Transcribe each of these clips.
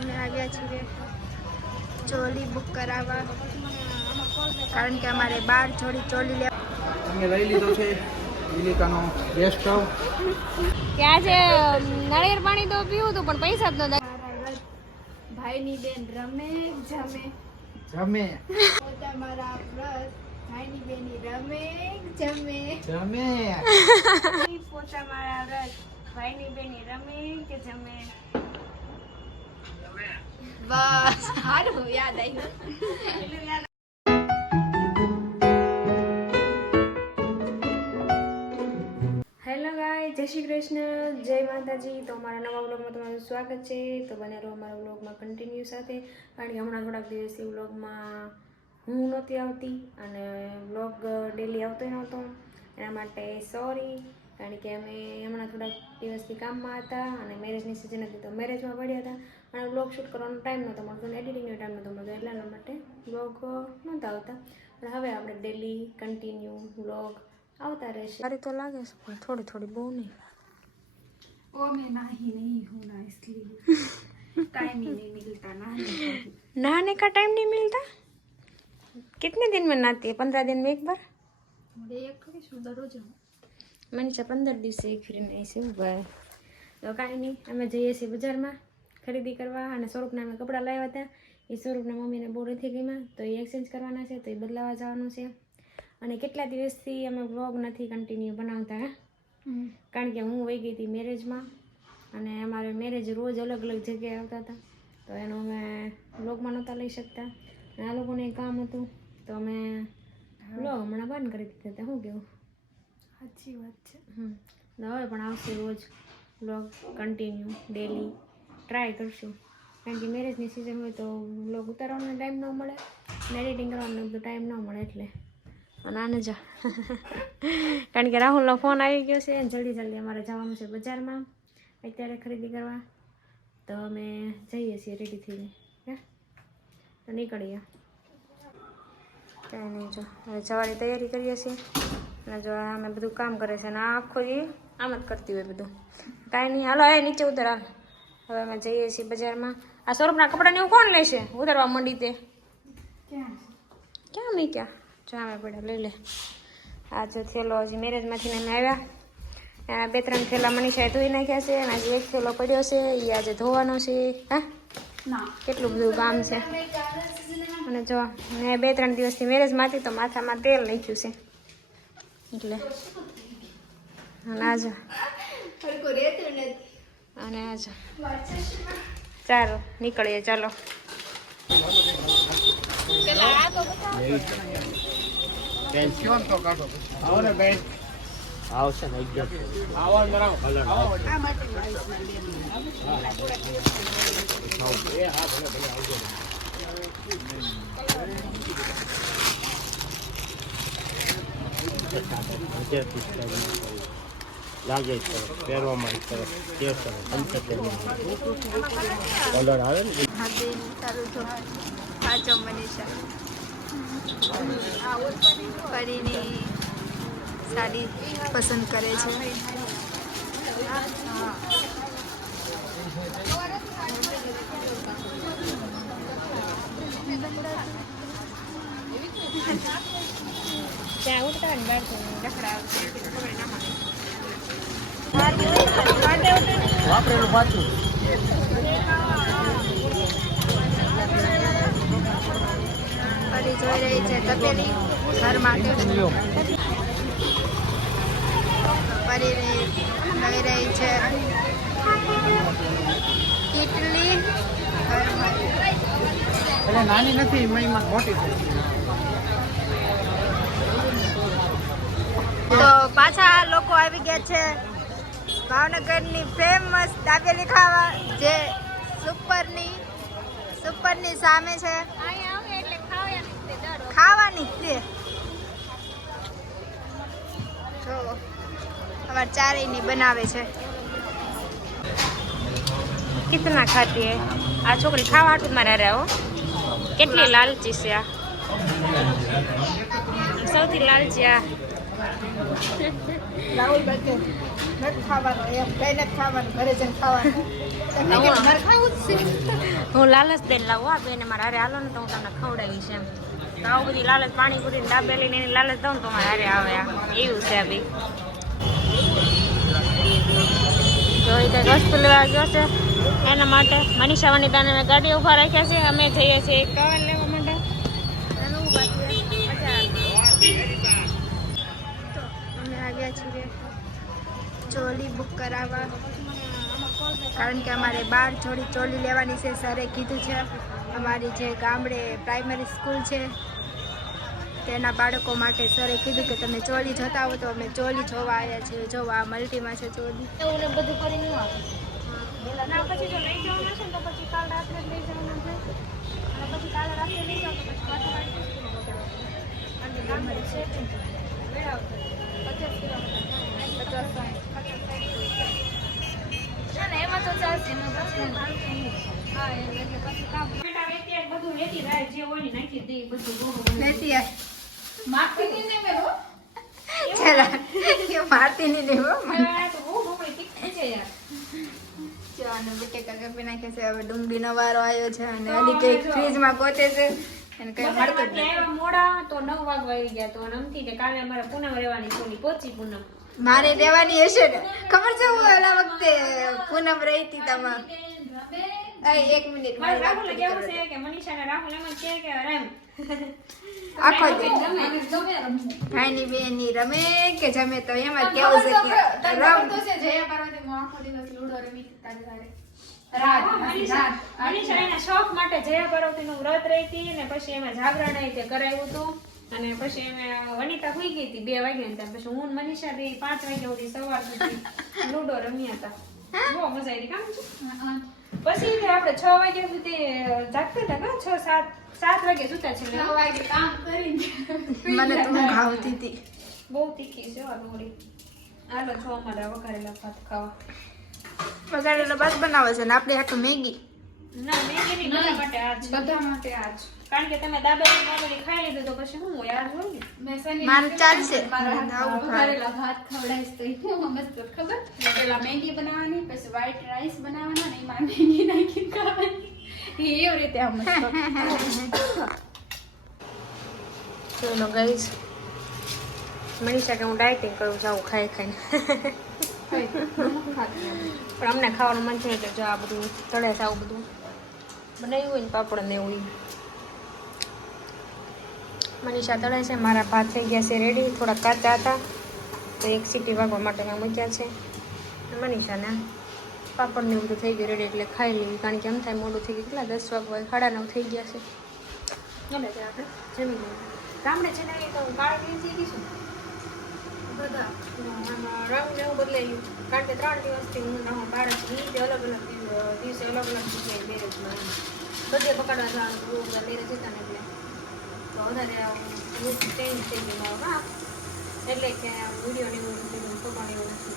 અમે આવ્યા છીએ ચોલી બુક કરાવવા. કારણ કે અમારે બાર જોડી ચોલી લેવા અમે લઈ લીધો છે મિલિકાનો ગેસ સ્ટવ ત્યાં છે નાળિયેર પાણી તો પીવું હતું પણ પૈસા જ નતા ભાઈની બેન રમે જમે. જમે. પોતા મારા વ્રત ભાઈની બેની રમે જમે. જમે. પોતા મારા વ્રત ભાઈની બેની રમે કે જમે. બસ સારું યાદ આવ્યું હેલો ગાય જય શ્રી કૃષ્ણ, જય માતાજી. તો અમારા નવા વ્લોગમાં તમારું સ્વાગત છે. તો બને રહો અમારા વ્લોગમાં કન્ટિન્યુ સાથે. કારણ કે હમણાં થોડાક દિવસથી વ્લોગમાં હું નહોતી આવતી અને વ્લોગ ડેલી આવતો નહોતો એના માટે સોરી કારણ કે અમે હમણાં થોડાક દિવસથી કામમાં હતા અને મેરેજની સિઝન હતી તો મેરેજમાં પડ્યા હતા. અને વ્લોગ શૂટ કરવાનો ટાઈમ નહોતો મળતો અને એડિટિંગનો ટાઈમ નહોતો મળતો એટલા માટે વ્લોગ નહોતા આવતા પણ હવે આપણે ડેલી કન્ટિન્યુ વ્લોગ આવતા રહેશે સારી તો લાગે છે પણ થોડી થોડી બહુ નહીં ओ मैं नाही नहीं हूँ ना इसलिए टाइम ही नहीं मिलता नहाने का नहाने का टाइम नहीं मिलता कितने दिन में नहाती है पंद्रह दिन में एक बार मुझे एक थोड़ी શું દરરોજ હું મને છે પંદર દિવસે એક ફીરીને છે ઉભા તો કાંઈ નહીં અમે જઈએ છીએ બજારમાં ખરીદી કરવા અને સ્વરૂપના અમે કપડાં લાવ્યા હતા. એ સ્વરૂપના મમ્મીને બહુ નથી ગમ્યા તો એ એક્સચેન્જ કરવાના છે તો એ બદલાવા જવાનું છે. અને કેટલા દિવસથી અમે વ્લોગ નથી કન્ટિન્યુ બનાવતા કારણ કે હું વહી ગઈ હતી મેરેજમાં અને અમારે મેરેજ રોજ અલગ અલગ જગ્યાએ આવતા હતા. તો એનો અમે વ્લોગમાં નહોતા લઈ શકતા. અને આ લોકોને કામ હતું તો અમે વ્લોગ હમણાં બંધ કરી દીધા હતા. શું કેવું? સાચી વાત છે. હમ. હવે પણ આવશે રોજ વ્લોગ કન્ટિન્યુ ડેલી ટ્રાય કરશું. કારણ કે મેરેજની સિઝન હોય તો વ્લોગ ઉતારવાનો ટાઈમ ન મળે અને એડિટિંગ કરવાનો બધો ટાઈમ ન મળે એટલે. અને આને જા. કારણ કે રાહુલનો ફોન આવી ગયો છે જલ્દી જલ્દી અમારે જવાનું છે બજારમાં. અત્યારે ખરીદી કરવા. તો અમે જઈએ છીએ રેડી થઈને. તો નીકળીએ. કાંઈ નહીં, જો. હવે જવાની તૈયારી કરીએ છીએ. અને જો અમે બધું કામ કરે છે અને આખો એ આમ જ કરતી હોય બધું. કાંઈ નહીં. હાલો એ નીચે ઉતર, હાલ. હવે અમે જઈએ છીએ બજારમાં. આ સ્વરૂપના કપડાને એવું કોણ લેશે? ઉતરવા માંડી તે. ક્યાં નહીં ક્યાં જો અમે પડ્યા લઈ લે. આ જો થેલો હજી મેરેજમાંથી અમે આવ્યા. એના બે ત્રણ થેલા મનીષાએ ધોઈ નાખ્યા છે અને હજી એક થેલો પડ્યો છે એ આજે ધોવાનો છે. હા? કેટલું બધું કામ છે. અને જો મેં બે ત્રણ દિવસથી મેરેજમાં હતી તો માથામાં તેલ નાખ્યું છે. એટલે. અને આજો અને આજ ચાલો નીકળીએ ચાલો. કેમ તો કાઢો આવો ને આવશે ને એકદમ લાગે છે પહેરવામાં સરસ કે સરસ કમ્ફર્ટેબલ કલર આવે ને? પરીની સાડી પસંદ કરે છે. ત્યાં ઉતરા ને બહાર વાપરેલું પાછું. જોઈ રહી છે તપેલી ઘર માટે. રહી લઈ રહી છે. કેટલી એટલે નાની નથી મહીમાં મોટી છે. તો પાછા લોકો આવી ગયા છે. ભાવનગરની ફેમસ દાબેલી ખાવા જે સુપરની સુપરની સામે છે. ખાવાની જ તે જો અમાર ચારેયની બનાવે છે. કિતના ખાતી હે? આ છોકરી ખાવા હાટું મારે રહ્યો હો કેટલી લાલચી છે આ. સૌથી લાલચી આ. રાહુલ બાકે નથી ખાવાનું એમ કઈ નથી ખાવાનું ઘરે જઈને ખાવાનું. ઘર ખાવું જ છે. હું લાલચ દઈને લાવું આ બેને મારે હારે હાલો ને તો હું તમને ખવડાવીશ એમ. તો આવું બધી લાલચ પાણીપુરી દાબેલી એની લાલચ દઉં તો મારે હારે આવે એવું છે બી. તો એ કંઈક વસ્તુ લેવા ગયો છે. એના માટે મનીષા વનિતાને ગાડી ઊભા રાખ્યા છે. અમે જઈએ છીએ. કવર લેવા ચોલી બુક કરાવવા. કારણ કે અમારે બાર જોડી ચોલી લેવાની છે, સરે કીધું છે. અમારી જે ગામડે પ્રાઇમરી સ્કૂલ છે, તેના બાળકો માટે સરે કીધું કે તમે ચોલી જોતા હો તો અમે ચોલી જોવા આવ્યા છીએ, જોવા મલ્ટીમાં છે ચોલી. પછી જો રાત્રે લઈ જવાનું છે. અને પછી કાલે રાત્રે લઈ જાવ તો નહીં. મેળાવ થાય. પચાસ કિલોમીટર થાય. પચાસ સાઠ. પચાસ સાઠ કિલોમીટર. ના એમાં નાખી છે હવે ડુંગળીનો વારો આવ્યો છે અને હજી કંઈક ફ્રીજમાં ગોતે છે અને કંઈ મળતું મોડા તો નવ વાગવા આવી ગયા તો ને કાલે અમારે પૂનમ રહેવાની છોડી પહોંચી પૂનમ મારે લેવાની હશે ને. ખબર છે હું ઓલા વખતે પૂનમ રહી હતી તમાર એક મિનિટ મારે કેવું છે કે મનીષા ને રાહુલ એમ કે કે રેમ. આખો ભાઈની બેનની રમે કે જમે તો એમ જ કેવું છે કે રમ. મનીષા એના શોખ માટે જયા પાર્વતીનું વ્રત રહી હતી ને પછી એમાં જાગરણ કરાવ્યું હતું. અને પછી એમે વનિતા હોઈ ગઈ હતી બે વાગે ત્યાં. પછી હું ને મનીષા બે પાંચ વાગ્યા સુધી સવાર સુધી લૂડો રમ્યા હતા. બહુ મજા આવી કામ છે? પછી આપણે છ વાગ્યા સુધી જાગતા હતા છ સાત સાત વાગે સુતા છે મને તો ઊંઘ આવતી હતી. બહુ તીખી છે આ ડુંગળી હાલો છો અમારા વઘારેલા ભાત ખાવા. વઘારેલા ભાત બનાવે છે ને? આપણે આટલું મેગી. ના મેગી નહીં બધા માટે આજ બધા માટે આજ કારણ કે તમે દાબેલી દાબેલી ખાઈ લીધું તો પછી હું યાદ હોય ને? મારે ચાલશે. આવું ખાવ. ભાત ખવડાવીશ તો કેવું મસ્ત ખબર. પેલા મેગી બનાવવાની પછી વ્હાઈટ રાઈસ બનાવવાના ને એમાં મેગી નાખી ખાવાની. એવી રીતે આમ મસ્ત ચલો ગઈશ મનીષા કે હું ડાયટિંગ કરું છું આવું ખાઈ ખાઈને. પણ અમને ખાવાનું મન છે એટલે જો આ બધું તળે છે આવું બધું. બનાવ્યું હોય ને પાપડ ને એવું. મનીષા તળે છે, મારા ભાત થઈ ગયા છે રેડી થોડા કાચા હતા, તો એક સીટી વાગવા માટે મેં મૂક્યા છે. મનીષાને પાપડને એવું બધું થઈ ગયું રેડી એટલે ખાઈ લેવી કારણ કે એમ થાય મોડું થઈ ગયું. કેટલા દસ વાગવા સાડા નવ થઈ ગયા છે. તે આપણે જમી લઈએ. ગામડે છે ને તો કાળ થઈ ગઈ છે બધા રંગ એવું બદલાઈ ગયું. કારણ કે ત્રણ દિવસથી હું રહું બાળક જ અલગ અલગ દિવસે અલગ અલગ જગ્યાએ મેરેજમાં બધે પકડવા જવાનું બહુ બધા મેરેજ હતા ને એટલે. વધારે ચેન્જ થઈ ગયું મારું હા એટલે કે વીડિયો ને એવું નથી ફોટો ને એવું નથી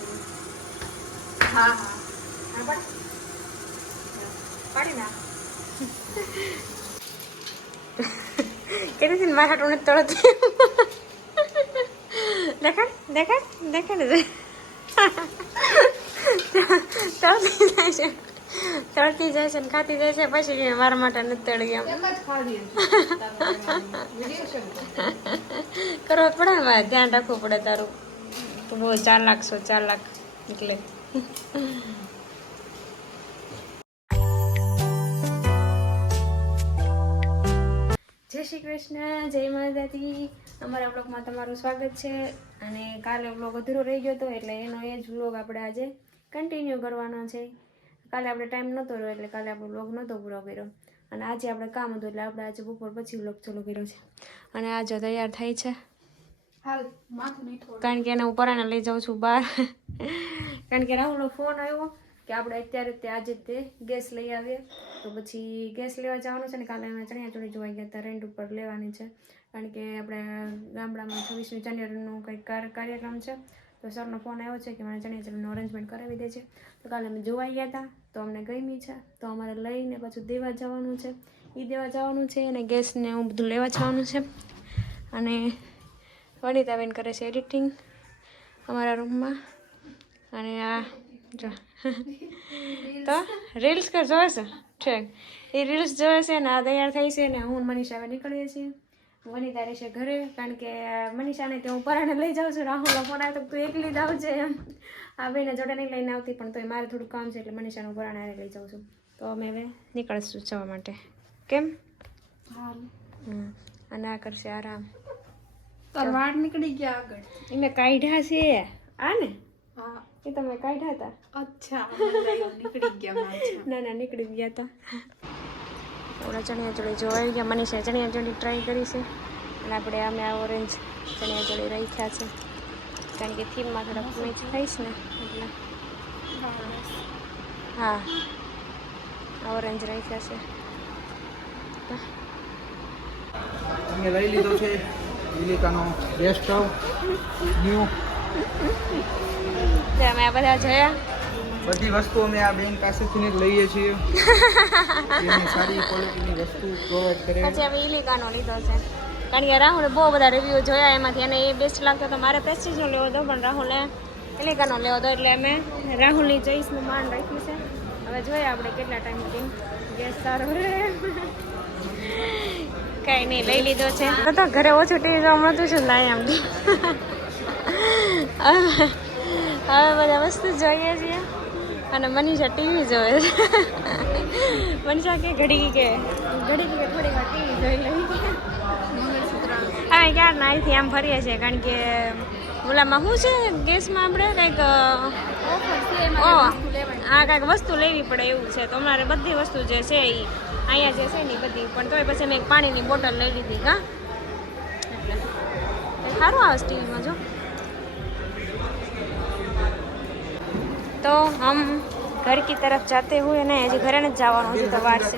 હા. હા હા પાડ. પાડી નાખ. કેવી છે મારા હાટું તળતી. દેખાડ દેખાડ દેખાડ. તળતી જાય છે. તળતી જાય છે ને ખાતી જાય છે પછી મારા માટે નથી તળી ગયા કરવો જ પડે ને ધ્યાન રાખવું પડે તારું. તું બહુ ચાલાક છો લાખ એટલે જય શ્રી કૃષ્ણ જય માતાજી. અમારા બ્લોગમાં તમારું સ્વાગત છે. અને કાલે બ્લોગ અધૂરો રહી ગયો હતો એટલે એનો એ જ બ્લોગ આપણે આજે કન્ટિન્યુ કરવાનો છે. કાલે આપણે ટાઈમ નહોતો રહ્યો એટલે કાલે આપણો વ્લોગ નહોતો પૂરો કર્યો. અને આજે આપણે કામ હતું એટલે આપણે આજે બપોર પછી વ્લોગ ચાલુ કર્યો છે. અને આજે તૈયાર થાય છે. કારણ કે એને હું પરાણે લઈ જાઉં છું બહાર. કારણ કે રાહુલનો ફોન આવ્યો કે આપણે અત્યારે તે આજે તે ગેસ લઈ આવીએ. તો પછી ગેસ લેવા જવાનું છે ને કાલે અમે ચણિયાચોળી જોવા ગયા હતા રેન્ટ ઉપર લેવાની છે. કારણ કે આપણે ગામડામાં છવ્વીસમી જાન્યુઆરીનું કંઈક કાર કાર્યક્રમ છે. તો સરનો ફોન આવ્યો છે કે મને ચણિયાચોળીનું અરેન્જમેન્ટ કરાવી દે છે. તો કાલે અમે જોવા ગયા હતા તો અમને ગમી છે. તો અમારે લઈને પાછું દેવા જવાનું છે. એ દેવા જવાનું છે અને ગેસને હું બધું લેવા જવાનું છે. અને વનિતાબેન કરે છે એડિટિંગ અમારા રૂમમાં અને આ જો. તો રીલ્સ કર જોવે છે? ઠીક. એ રીલ્સ જોવે છે ને આ તૈયાર થઈ છે ને હું મનીષા નીકળીએ છીએ. વનિતા રહેશે ઘરે કારણ કે મનીષાને તો હું પરાણે લઈ જાઉં છું. રાહુલ ફોન આવ્યો તો તું એકલી જ આવજે એમ. આ ભાઈને જોડે નહીં લઈને આવતી પણ તોય મારે થોડું કામ છે એટલે મનીષાનું પરાણે લઈ જાઉં છું. તો અમે હવે નીકળશું જવા માટે. કેમ? હા અને આ કરશે આરામ. વાળ નીકળી ગયા આગળ. એને કાઢ્યા છે. આ ને હા. એ તમે કાઢ્યા હતા? અચ્છા નીકળી ગયા ના ના નીકળી ગયા તો. ઓલા ચણિયા ચોળી જોવાઈ ગયા. મનીષે ચણિયા ચોળી ટ્રાય કરી છે. અને આપણે અમે આ ઓરેન્જ ચણિયા ચોળી રાખ્યા છે. કારણ કે થીમમાં થોડાક મેચ થઈશ ને એટલે. હા. ઓરેન્જ રાખ્યા છે. અમે લઈ લીધો છે વિલિકાનો ગેસ્ટ હાઉસ ન્યૂ અમે આ બધા જોયા. બધી વસ્તુ અમે આ બેન પાસેથી જ લઈએ છીએ. એની સારી ક્વોલિટીની વસ્તુ પ્રોવાઈડ કરે. પછી અમે ઇલિકાનો લીધો છે. કારણ કે રાહુલે બહુ બધા રિવ્યુ જોયા એમાંથી. અને એ બેસ્ટ લાગતો તો મારે પ્રેસ્ટીજનો લેવો હતો પણ રાહુલે ઇલિકાનો લેવો હતો. એટલે અમે રાહુલની ચોઈસનું માન રાખ્યું છે. હવે જોઈએ આપણે કેટલા ટાઈમ સુધી. ગેસ સારો રહે. કાંઈ નહીં લઈ લીધો છે. તો તો ઘરે ઓછું ટીવી જોવા મળતું છે લાય આમ. હવે હવે બધા વસ્તુ જોઈએ છીએ. અને મનીષા ટીવી જોવે છે. મનીષા કે ઘડી કે. ઘડી કે થોડી વાર ટીવી જોઈ લઈ હા ક્યાં ના અહીંથી આમ ફરીએ છીએ કારણ કે ઓલામાં શું છે ગેસમાં આપણે કંઈક ઓ હા કાંઈક વસ્તુ લેવી પડે એવું છે. તો અમારે બધી વસ્તુ જે છે એ અહીંયા જે છે ને બધી. પણ તોય પછી મેં એક પાણીની બોટલ લઈ લીધી હા. સારું આવે ટીવીમાં જો. તો હમ ઘર કી તરફ જાતે હુએ ને હજી ઘરે જ જવાનું હતું તો વાર છે.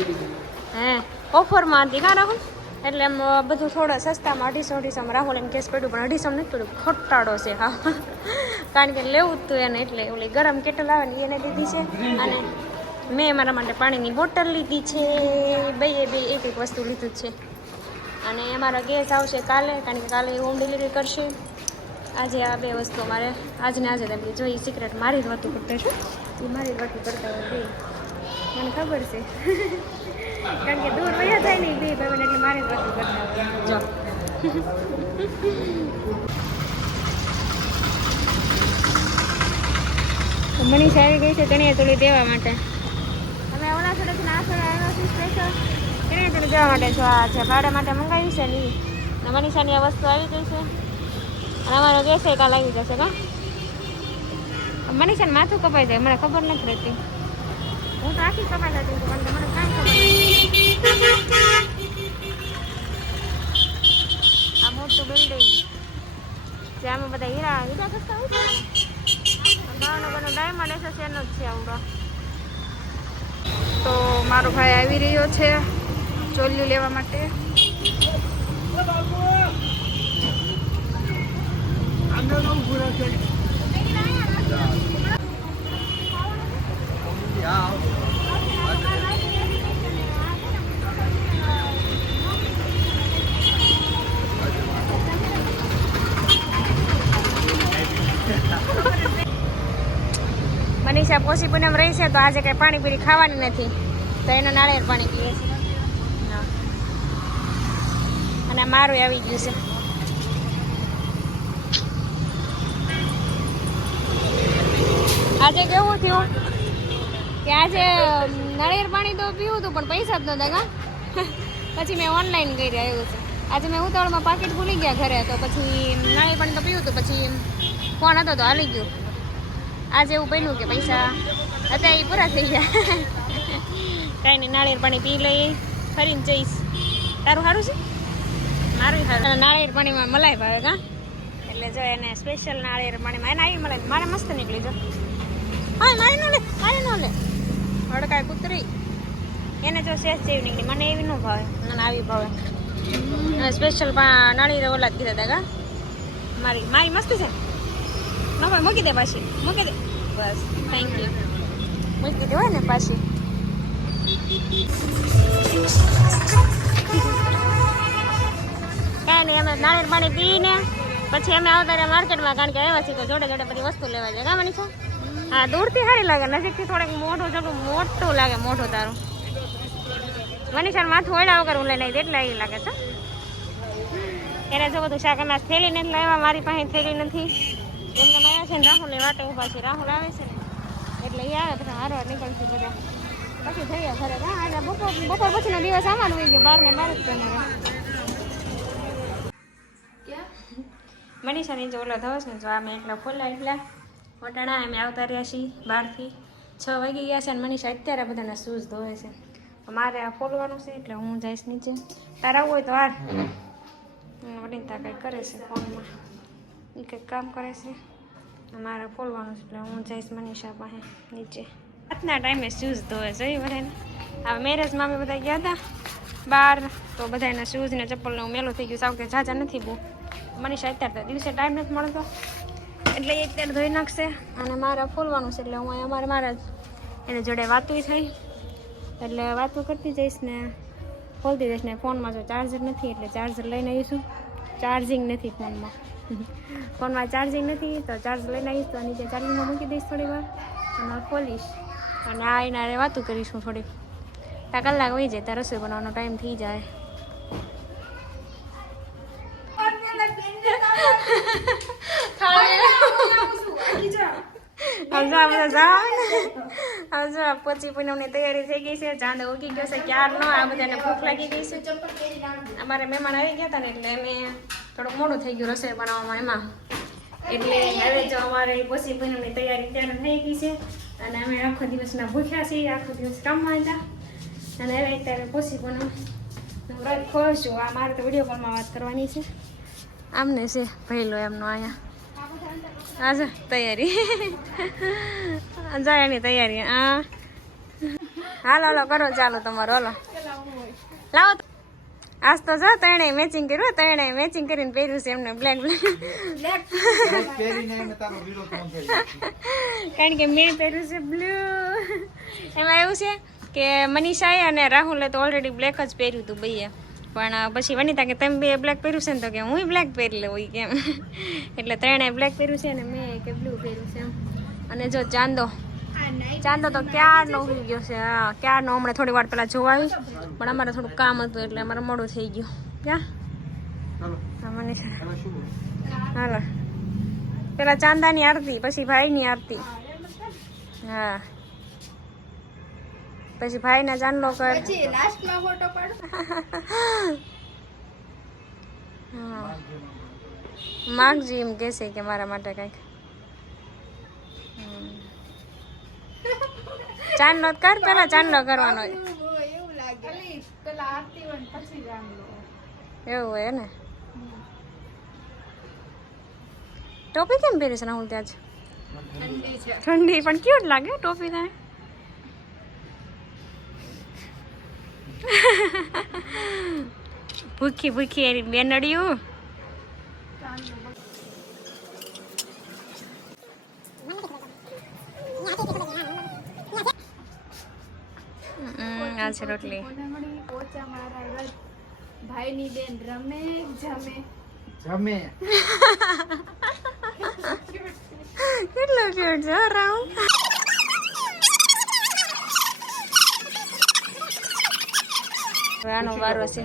લીધી હે ઓફરમાં હતી કા રાહુલ એટલે એમ બધું થોડા સસ્તામાં અઢીસો અઢીસોમાં રાહુલ એમ કેસ પડ્યું પણ અઢીસો નથી પડ્યું. ખોટાડો છે હા. કારણ કે લેવું જ હતું એને એટલે ઓલી ગરમ કેટલ આવે ને એને લીધી છે. અને મેં મારા માટે પાણીની બોટલ લીધી છે. બે બે એક એક વસ્તુ લીધું છે. અને અમારા ગેસ આવશે કાલે કારણ કે કાલે હોમ ડિલિવરી કરશે. આજે આ બે વસ્તુ અમારે આજને આજે તમે જો એ સિક્રેટ મારી જ વાતું કરતા છે એ મારી જ વાતું કરતા હોય બે મને ખબર છે. કારણ કે દૂર વયા થાય ને બે ભાઈ એટલે મારી જ વાતું કરતા હોય. જો. મનીષા આવી ગઈ છે ચણિયા ચોળી દેવા માટે. અમે આ છોડે આવ્યા છીએ સ્પેશિયલ ચણિયા ચોળી દેવા માટે જો આ છે ભાડા માટે મંગાવી છે ને મનીષાની આ વસ્તુ આવી ગઈ છે. અમારો ગેસ એ લાગી જશે કા મનીષાને માથું કપાઈ જાય, મને ખબર નથી રહેતી. હું તો આખી કપાઈ જતી પણ મને કાંઈ ખબર આ મોટું બિલ્ડિંગ જે આમાં બધા હીરા હીરા કરતા હોય ભાવનગરનો ડાયમંડ એસોસિએશનનો જ છે આવડો. તો મારો ભાઈ આવી રહ્યો છે ચોલ્યું લેવા માટે. મનીષા પોસી પૂનમ રહી છે તો આજે કઈ પાણીપુરી ખાવાની નથી. તો એનું નાળિયેર પાણી પીએ છે અને મારું આવી ગયું છે. આજે કેવું થયું? કે આજે નળિયેર પાણી તો પીવું હતું પણ પૈસા જ નહોતા કા? પછી મેં ઓનલાઈન કરી આવ્યું છે. આજે મેં ઉતાવળમાં પાકીટ ભૂલી ગયા ઘરે તો પછી નળિયેર પાણી તો પીવું હતું પછી ફોન હતો તો હાલી ગયું. આજે એવું બન્યું કે પૈસા અત્યારે એ પૂરા થઈ ગયા. કાંઈ નહીં નાળિયેર પાણી પી લઈ ફરીને જઈશ. તારું સારું છે? મારું સારું નાળિયેર પાણીમાં મલાઈ ભાવે કા? એટલે જો એને સ્પેશિયલ નાળિયેર પાણીમાં એને આવી મલાઈ મારે મસ્ત નીકળી જો. હા, મારી ન લે મારી ન લે હડકાય કૂતરી. એને જો જેવી નીકળી મને એવી ન ભાવે, મને આવી ભાવે. સ્પેશિયલ નાળિયેર ઓલા જ કીધા કા? મારી મારી મસ્ત છે. ના મૂકી દે પાછી, મૂકી દે. બસ થેન્ક યુ મૂકી હોય ને પાછી. કાંઈ નહીં અમે નાળિયેર પાણી પીને પછી અમે આવતા માર્કેટમાં કારણ કે આવ્યા છીએ તો જોડે જોડે બધી વસ્તુ લેવા જાય. છે હા, દૂરથી સારી લાગે, નજીકથી થોડેક મોઢું થોડું મોટું લાગે, મોઢું તારું. મનીષાનું માથું ઓળા વગર હું લઈને આવી એટલે એ લાગે છે. એને જો બધું શાક અનાજ થેલી નથી લાવ્યા, મારી પાસે થેલી નથી. એમને આવ્યા છે ને રાહુલ વાટે ઊભા છે, રાહુલ આવે છે ને, એટલે એ આવે બધા હારવાર નીકળશે બધા. પછી થઈ ઘરે. હા આજે બપોર બપોર પછીનો દિવસ અમારો હોય ગયો બાર ને બાર જ તેને મનીષાની જો ઓલા ધવસ ને જો અમે એટલા ફોલા એટલા વટાણા અમે આવતા રહ્યા છીએ બહારથી છ વાગી ગયા છે અને મનીષા અત્યારે બધાના શૂઝ ધોવે છે. મારે આ ફોલવાનું છે એટલે હું જઈશ નીચે. તારા હોય તો હાર વડીનતા કંઈક કરે છે ફોનમાં. એ કંઈક કામ કરે છે. મારે ફોલવાનું છે એટલે હું જઈશ મનીષા પાસે નીચે. આજના ટાઈમે શૂઝ ધોવે છે એ બધાને હવે મેરેજમાં અમે બધા ગયા હતા બહાર તો બધાના શૂઝ ને ચપ્પલને હું મેલું થઈ ગયું સાવ કે જાજા નથી બહુ. મનીષા અત્યારે તો દિવસે ટાઈમ નથી મળતો. એટલે એ અત્યારે ધોઈ નાખશે. અને મારે ફોલવાનું છે એટલે હું અહીંયા અમારે મારા જ એની જોડે વાતું થાય એટલે વાતું કરતી જઈશ ને ખોલતી જઈશ ને ફોનમાં જો ચાર્જર નથી એટલે ચાર્જર લઈને આવીશું ચાર્જિંગ નથી ફોનમાં. ફોનમાં ચાર્જિંગ નથી તો ચાર્જ લઈને આવીશ તો નીચે ચાર્જિંગમાં મૂકી દઈશ થોડી વાર અને ખોલીશ. અને આ એના વાતું કરીશું થોડીક. ત્યાં કલાક વહી જાય ત્યાં રસોઈ બનાવવાનો ટાઈમ થઈ જાય. હવે જો આ બધા જાઓ આ પચી પૂનમની તૈયારી થઈ ગઈ છે. ચાંદ ઉગી ગયો છે ક્યારનો આ બધાને ભૂખ લાગી ગઈ છે. અમારે મહેમાન આવી ગયા હતા ને એટલે અમે થોડુંક મોડું થઈ ગયું રસોઈ બનાવવામાં એમાં. એટલે હવે જો અમારે પચી પૂનમની તૈયારી ત્યારે થઈ ગઈ છે. અને અમે આખો દિવસના ભૂખ્યા છીએ, આખો દિવસ કામમાં હતા અને હવે અત્યારે પચી પૂનમ વ્રત ખોલું છું આ મારે તો વીડિયો કોલમાં વાત કરવાની છે. આમને છે ભૈલો એમનો અહીંયા. આજે તૈયારી જાય એની તૈયારી હા હાલો હાલો કરો ચાલો તમારો હાલો લાવો. આજ તો જો તણે મેચિંગ કર્યું તેણે મેચિંગ કરીને પહેર્યું છે એમને બ્લેક બ્લેક. કારણ કે મેં પહેર્યું છે બ્લુ એમાં એવું છે કે મનીષાએ અને રાહુલે તો ઓલરેડી બ્લેક જ પહેર્યું હતું બઈએ પણ પછી વનિતા કે તમે બે બ્લેક પહેર્યું છે ને? તો કે હું બ્લેક પહેરી લઉં કેમ? એટલે ત્રણેય બ્લેક પહેર્યું છે ને મેં કે બ્લુ પહેર્યું છે. અને જો ચાંદો ચાંદો તો ક્યારનો ઉગી ગયો છે? હા ક્યારનો? હમણાં થોડી વાર પહેલાં જોવા આવ્યું પણ અમારે થોડું કામ હતું એટલે અમારે મોડું થઈ ગયું. ક્યાં? હાલો. પેલા ચાંદાની આરતી પછી ભાઈની આરતી. હા. પછી ભાઈના જાનલો કર. પછી લાસ્ટમાં ફોટો પાડો. માગજી એમ કહેશે કે મારા માટે કંઈક. હમ. ચાંદલો કર પેલા ચાંદલો કરવાનો. એવું હોય ને જ એવું હોય ને? ટોપી કેમ પહેરીશ રાહુલ ત્યાં જ? ઠંડી ઠંડી પણ ક્યુટ લાગે ટોપી તારે ભૂખી ભૂખી એની બેનડિયું આ છે રોટલી. ભાઈની બેન રમે જમે. જમે. કેટલો ક્યુટ છે હો હવે વારો છે.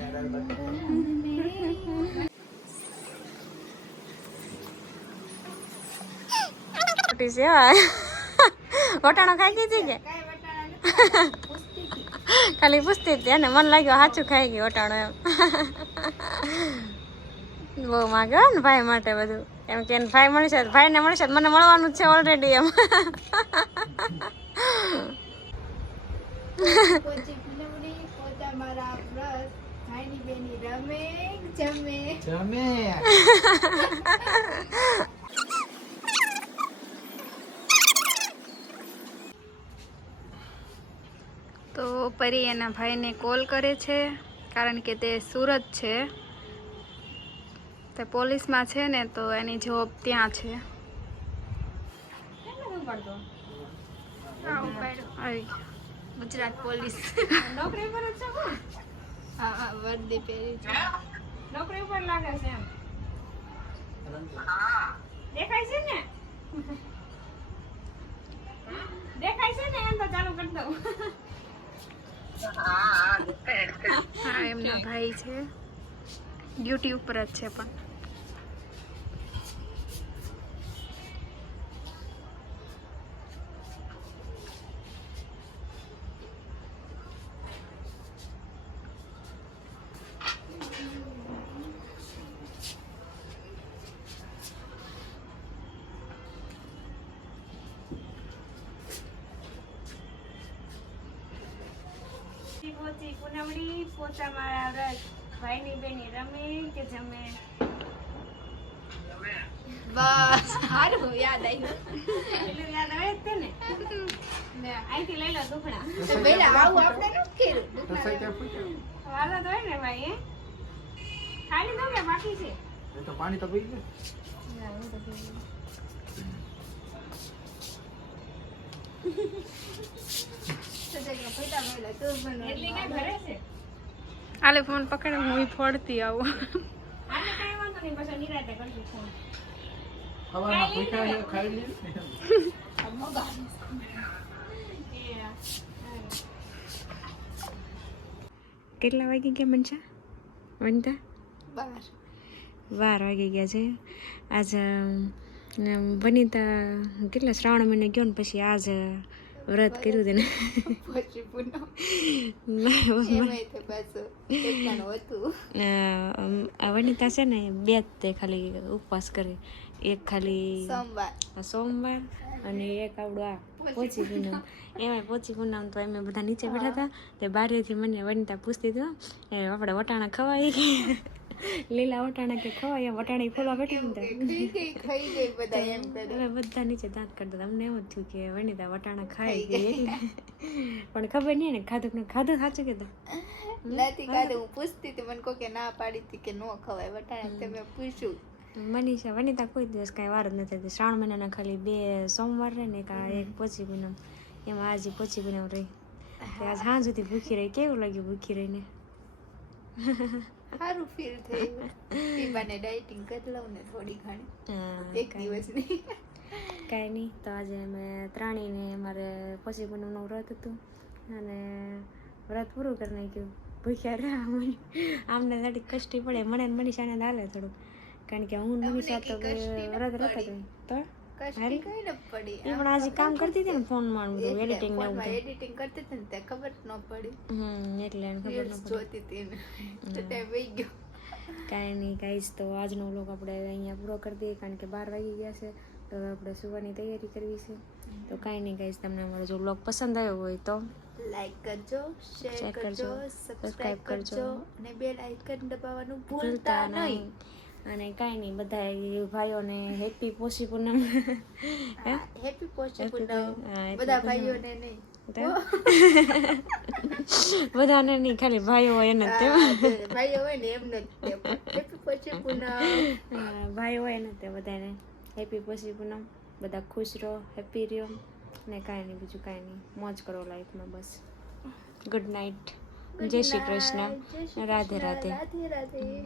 વટાણો ખાઈ ગઈ કે? ખાલી પૂછતી હતી અને મને લાગ્યું સાચું ખાઈ ગયું વટાણો એમ. બહુ માગે ને ભાઈ માટે બધું. એમ કે ભાઈ મળશે ભાઈને મળશે મને મળવાનું જ છે ઓલરેડી એમ. પોતા વ્રત ભાઈની બેની રમે જમે. જમે. તો પરી એના ભાઈને કોલ કરે છે કારણ કે તે સુરત છે. તે પોલીસમાં છે ને તો એની જોબ ત્યાં છે. આવી. ગુજરાત પોલીસ. નોકરી પર જ છો હા? હા વર્દી પહેરી છે. નોકરી ઉપર લાગે છે એમ. દેખાય છે ને? દેખાય છે ને? એમ તો ચાલુ કરી દઉં. હા એમના ભાઈ છે. ડ્યુટી ઉપર જ છે પણ. અહીંથી લઈ લો દુખણા બેટા આવું આપણે નથી કર્યું. રસોઈ વાલો તો ને ભાઈ હે ખાલી દો કે બાકી છે? એ તો પાણી તો પી ગયું એટલી કઈ ભરે છે? આલે ફોન પકડે હું ફોડતી આવું. આને કાંઈ વાંધો નહીં પછી નિરાતે કરજો ફોન ખવાના પૂછ્યા ખાઈ લે એ હા. કેટલા વાગી ગયા મનસા વનિતા? બાર. બાર વાગી ગયા છે. આજ વનિતા કેટલા શ્રાવણ મહિને ગયો ને પછી આજ વ્રત કર્યું તેને. વનિતા છે ને બે જ તે ખાલી ઉપવાસ કરે. એક ખાલી સોમવાર. સોમવાર અને એક આવડું આ પોચી પૂનમ એમાં પોચી પૂનમ તો એમ બધા નીચે બેઠા હતા. તે બારીથી મને વનિતા પૂછતી હતી એ આપણે વટાણા ખવાય કે? લીલા વટાણા કે ખવાય? વટાણા ફોલવા બેઠી હતા બધા એમ કરે બધા નીચે દાંત કરતા અમને એમ જ થયું કે વનિતા વટાણા ખાઈ ગઈ. પણ ખબર નહીં ને ખાધું ને ખાધું? સાચું કીધું. નથી ખાધું. હું પૂછતી હતી મને કહો કે ના પાડી હતી કે નો ખવાય વટાણા. મેં પૂછ્યું મનીષા વનિતા કોઈ દિવસ કાંઈ વાર જ નથી થતી. શ્રાવણ મહિનાના ખાલી બે સોમવાર રહે ને કા એક પોચી પૂનમ એમાં આજે પોચી પૂનમ રહી. આજ સાંજ સુધી ભૂખી રહી. કેવું લાગ્યું ભૂખી રહીને? સારું ફીલ થયું પીવાને ડાયટિંગ કરી લઉં ને થોડી ઘણી. એક દિવસની કાંઈ નહીં. તો આજે અમે ત્રાણીને મારે પછી પૂનમનું વ્રત હતું. અને વ્રત પૂરું કરી નાખ્યું. ભૂખ્યા રહ્યા આમને થોડીક કષ્ટી પડે. મને મનીષાને હાલે થોડું કારણ કે હું મનીષા તો વ્રત રહેતા તો? કઈ ન પડી? એ પણ આજે કામ કરતી હતી ને ફોનમાં બધું એડિટિંગ ને બધું. એડિટિંગ કરતી હતી ને તે ખબર ન પડી. હમ એટલે એને ખબર ન પડી. જોતી હતી ને તો વહી ગયો. કાંઈ નહીં ગાઈસ તો આજનો વ્લોગ આપણે અહીંયા પૂરો કરી દઈએ કારણ કે બાર વાગી ગયા છે. તો હવે આપણે સુવાની તૈયારી કરવી છે. તો કાંઈ નહીં ગાઈસ તમને અમારો જો વ્લોગ પસંદ આવ્યો હોય તો લાઈક કરજો શેર કરજો સબસ્ક્રાઇબ કરજો. અને બેલ આઇકન દબાવવાનું ભૂલતા નહીં. અને કાંઈ નહીં બધા ભાઈઓને હેપી પોષી પૂનમ હેપી પોષી પૂનમ બધા. ભાઈઓને નહીં. બધાને નહીં ખાલી ભાઈઓ હોય એને તે ભાઈઓ હોય ને એમને હેપી પૂનમ હા, ભાઈ હોય ને તે બધાને. હેપી પોષી પૂનમ બધા ખુશ રહો હેપી રહ્યો. ને કાંઈ નહીં બીજું કાંઈ નહીં. મોજ કરો લાઈફમાં બસ. ગુડ નાઇટ જય શ્રી કૃષ્ણ. રાધે રાધે. રાધે રાધે.